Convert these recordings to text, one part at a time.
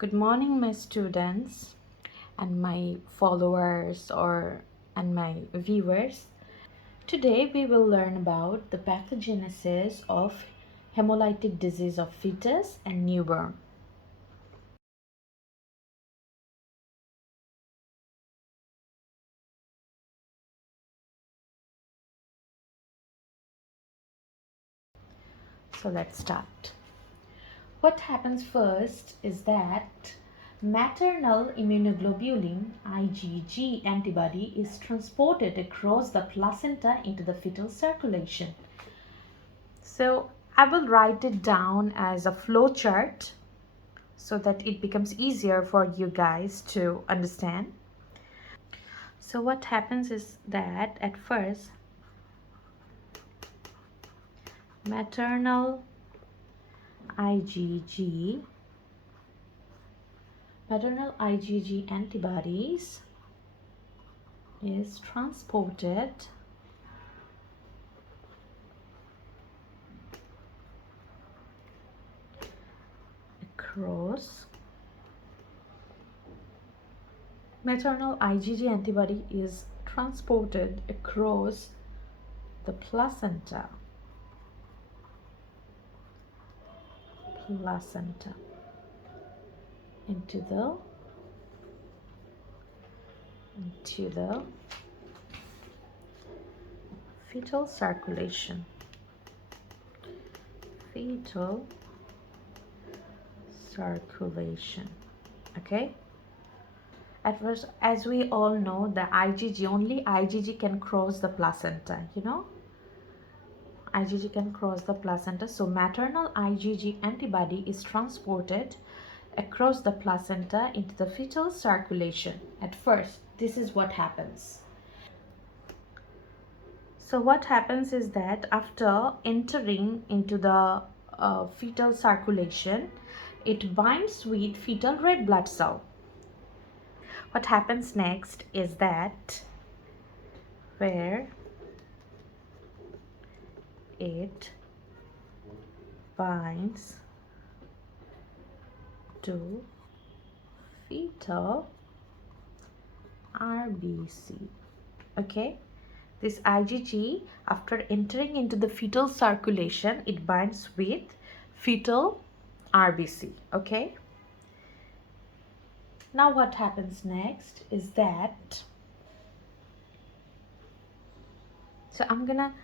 Good morning, my students and my followers and my viewers. Today we will learn about the pathogenesis of hemolytic disease of fetus and newborn. So let's start. What happens first is that maternal immunoglobulin IgG antibody is transported across the placenta into the fetal circulation. So I will write it down as a flow chart so that it becomes easier for you guys to understand. So what happens is that at first maternal IgG antibodies is transported across the placenta into the fetal circulation. Okay, at first, as we all know, the only IgG can cross the placenta, IgG can cross the placenta. So maternal IgG antibody is transported across the placenta into the fetal circulation. At first, this is what happens. So what happens is that after entering into the fetal circulation, it binds with fetal red blood cell. What happens next is that where it binds to fetal RBC. Okay, this IgG, after entering into the fetal circulation, it binds with fetal RBC. Okay, now what happens next is that, so I'm gonna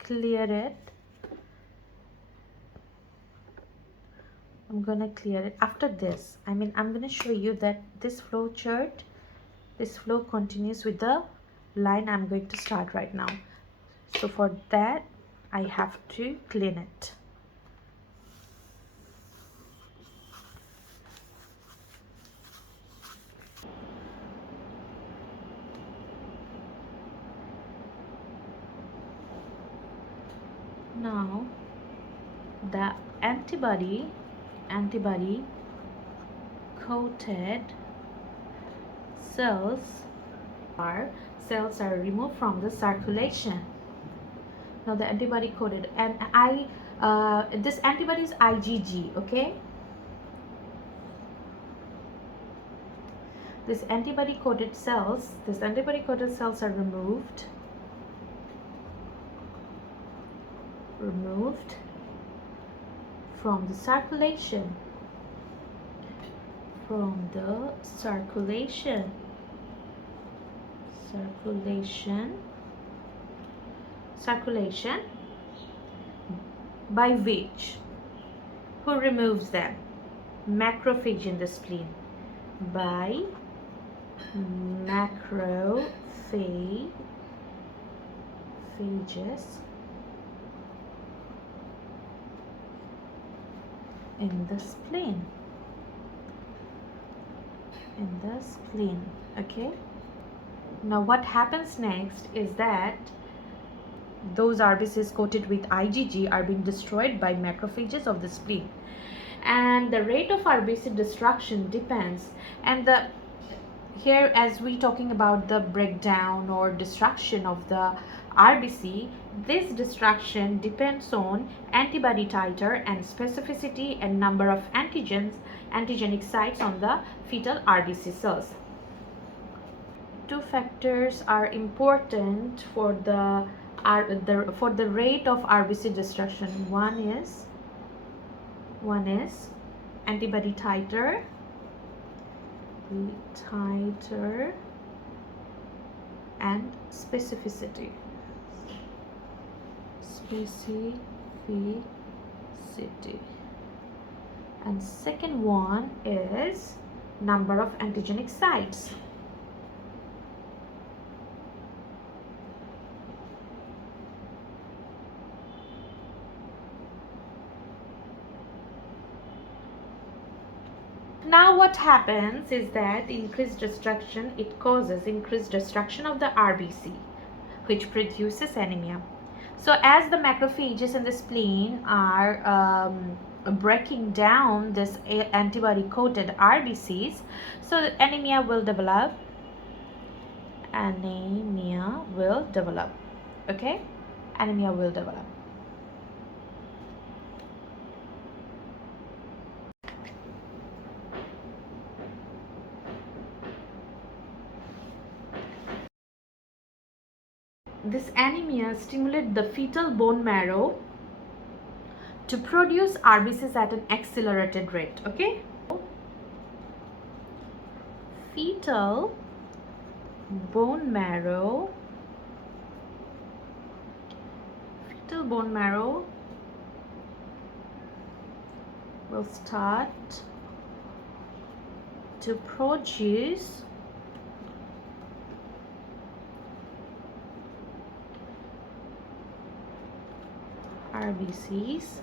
clear it. After this. I'm gonna show you that this flow continues with the line I'm going to start right now. So for that, I have to clean it. Now the antibody coated cells are removed from the circulation. Now the antibody coated, and this antibody is IgG. Okay, this antibody coated cells are removed from the circulation by which, who removes them? Macrophage in the spleen. By macrophages in the spleen. Okay, now what happens next is that those RBCs coated with IgG are being destroyed by macrophages of the spleen, and the rate of RBC destruction depends, and here as we talking about the breakdown or destruction of the RBC, this destruction depends on antibody titer and specificity and number of antigenic sites on the fetal RBC cells. Two factors are important for the rate of RBC destruction. One is antibody titer and specificity. And second one is number of antigenic sites. Now what happens is that increased destruction, it causes increased destruction of the RBC, which produces anemia. So as the macrophages in the spleen are breaking down this antibody coated RBCs, so anemia will develop. Okay, anemia will develop. This anemia stimulates the fetal bone marrow to produce RBCs at an accelerated rate. Okay, fetal bone marrow will start to produce RBCs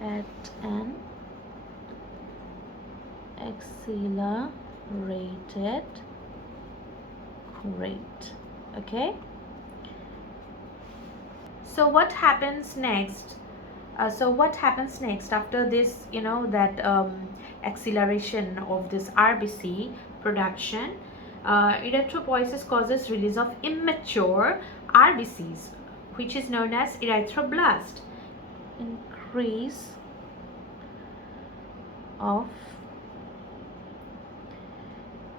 at an accelerated rate. Okay, so what happens next? After this, that acceleration of this RBC production, erythropoiesis causes release of immature RBCs, which is known as erythroblast. Increase of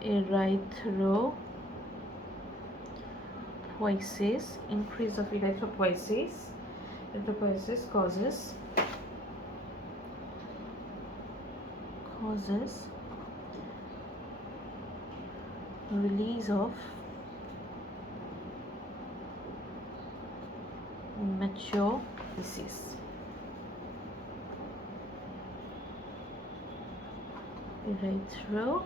erythropoiesis causes release of immature disease. Erythroblasts,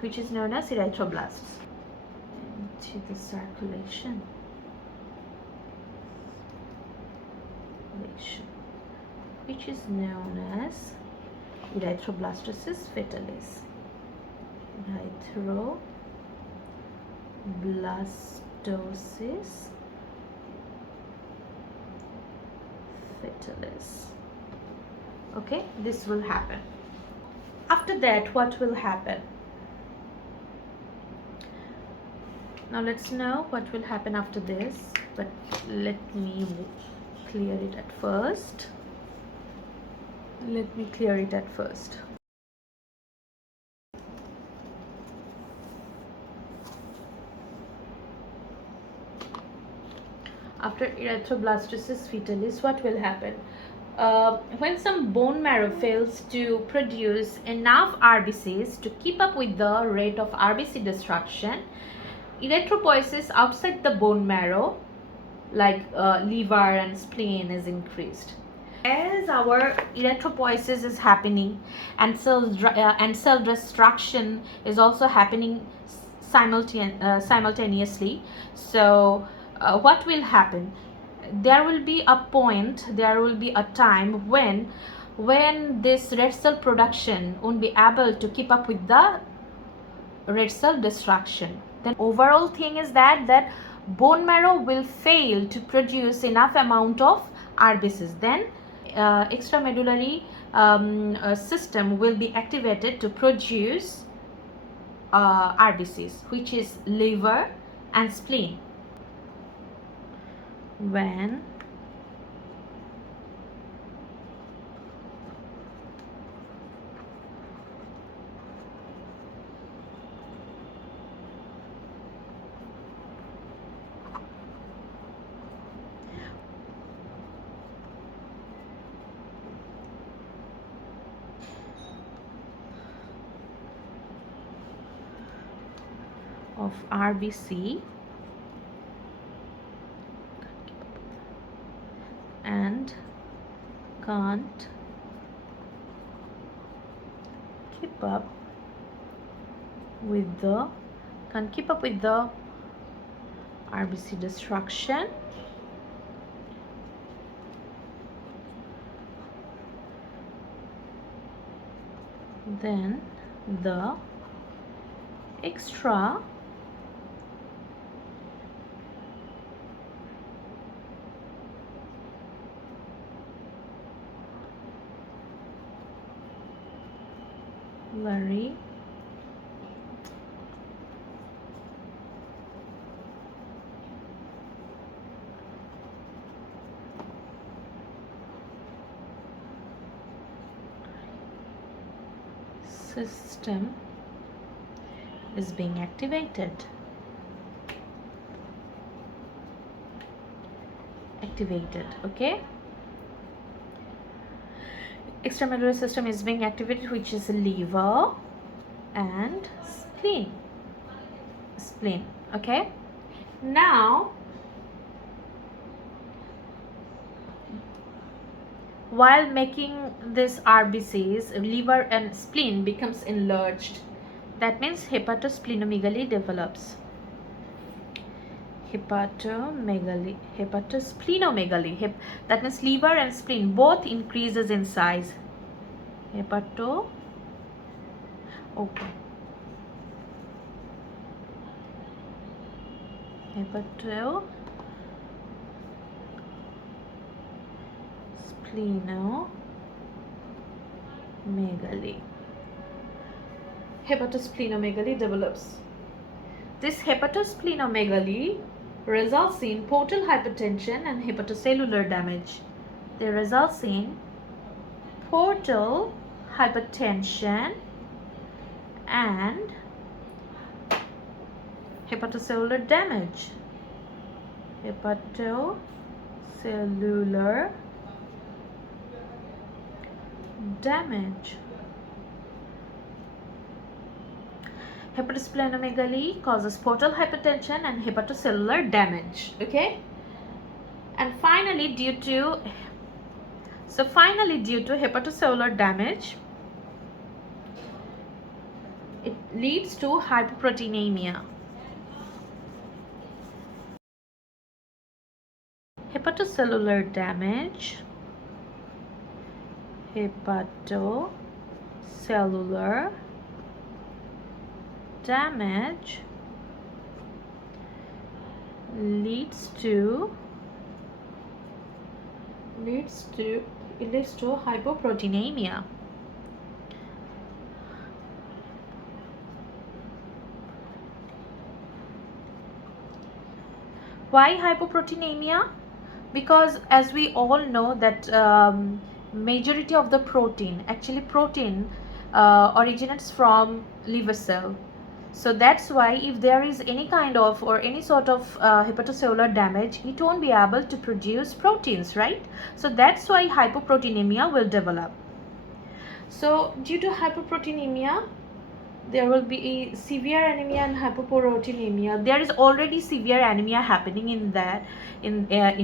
which is known as erythroblasts, into the circulation, which is known as erythroblastosis fetalis. Erythroblastosis fetalis. Okay, this will happen. After that, what will happen? Now let's know what will happen after this, but let me clear it at first. After erythroblastosis fetalis, what will happen? When some bone marrow fails to produce enough RBCs to keep up with the rate of RBC destruction, erythropoiesis outside the bone marrow, like liver and spleen, is increased. As our erythropoiesis is happening and cell destruction is also happening simultaneously, so what will happen? There will be a time when this red cell production won't be able to keep up with the red cell destruction. Then overall thing is that bone marrow will fail to produce enough amount of RBCs. Then extramedullary system will be activated to produce RBCs, which is liver and spleen. When of RBC and can't keep up with the RBC destruction, then the extra Larry system is being activated. Okay, extramedullary system is being activated, which is liver and spleen. Okay, now while making this RBCs, liver and spleen becomes enlarged. That means hepatosplenomegaly develops. Hepatosplenomegaly. That means liver and spleen both increases in size. Hepatosplenomegaly develops. This hepatosplenomegaly results in portal hypertension and hepatocellular damage. They results in portal hypertension and hepatocellular damage. Hepatosplenomegaly causes portal hypertension and hepatocellular damage. Okay, and finally due to hepatocellular damage, it leads to hypoproteinemia. Hepatocellular damage, leads to hypoproteinemia. Why hypoproteinemia? Because as we all know that majority of the protein originates from liver cell. So that's why if there is any kind of or any sort of hepatocellular damage, it won't be able to produce proteins, right? So that's why hypoproteinemia will develop. So due to hypoproteinemia, there will be a severe anemia and hypoproteinemia. There is already severe anemia happening in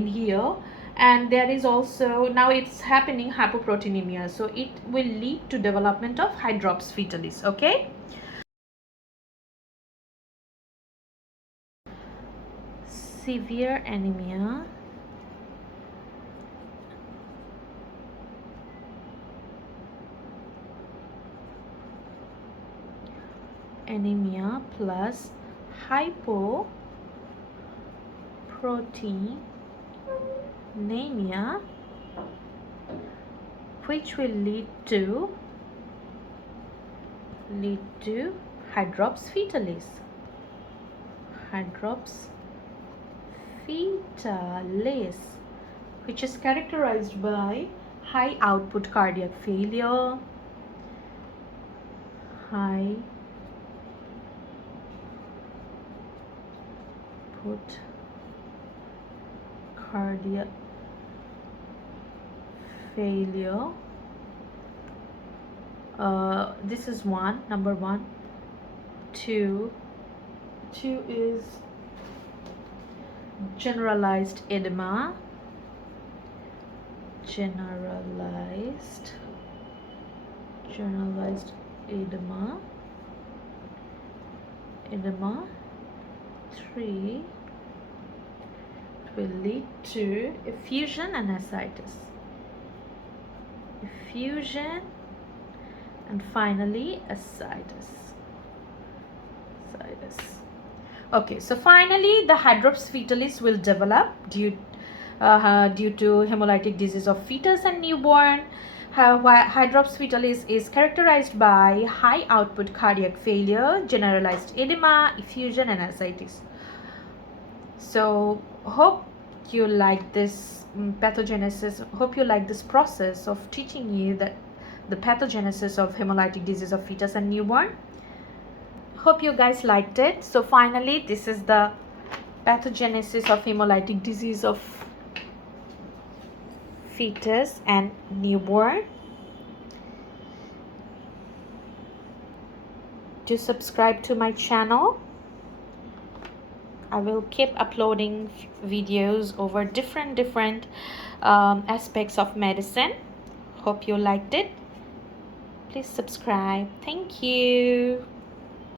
here, and there is also now it's happening hypoproteinemia. So it will lead to development of hydrops fetalis. Okay. Severe anemia plus hypoproteinemia, which will lead to Hydrops fetalis. Hydrops fetalis, which is characterized by high output cardiac failure, high output cardiac failure. This is number one. Two is generalized edema. Generalized edema. Three, it will lead to effusion and ascites. Effusion and finally ascites. Okay, so finally the hydrops fetalis will develop due to hemolytic disease of fetus and newborn. Hydrops fetalis is characterized by high output cardiac failure, generalized edema, effusion and ascites. So hope you like this pathogenesis. Hope you like this process of teaching you that the pathogenesis of hemolytic disease of fetus and newborn. Hope you guys liked it. So finally, this is the pathogenesis of hemolytic disease of fetus and newborn. Do subscribe to my channel. I will keep uploading videos over different aspects of medicine. Hope you liked it. Please subscribe. Thank you.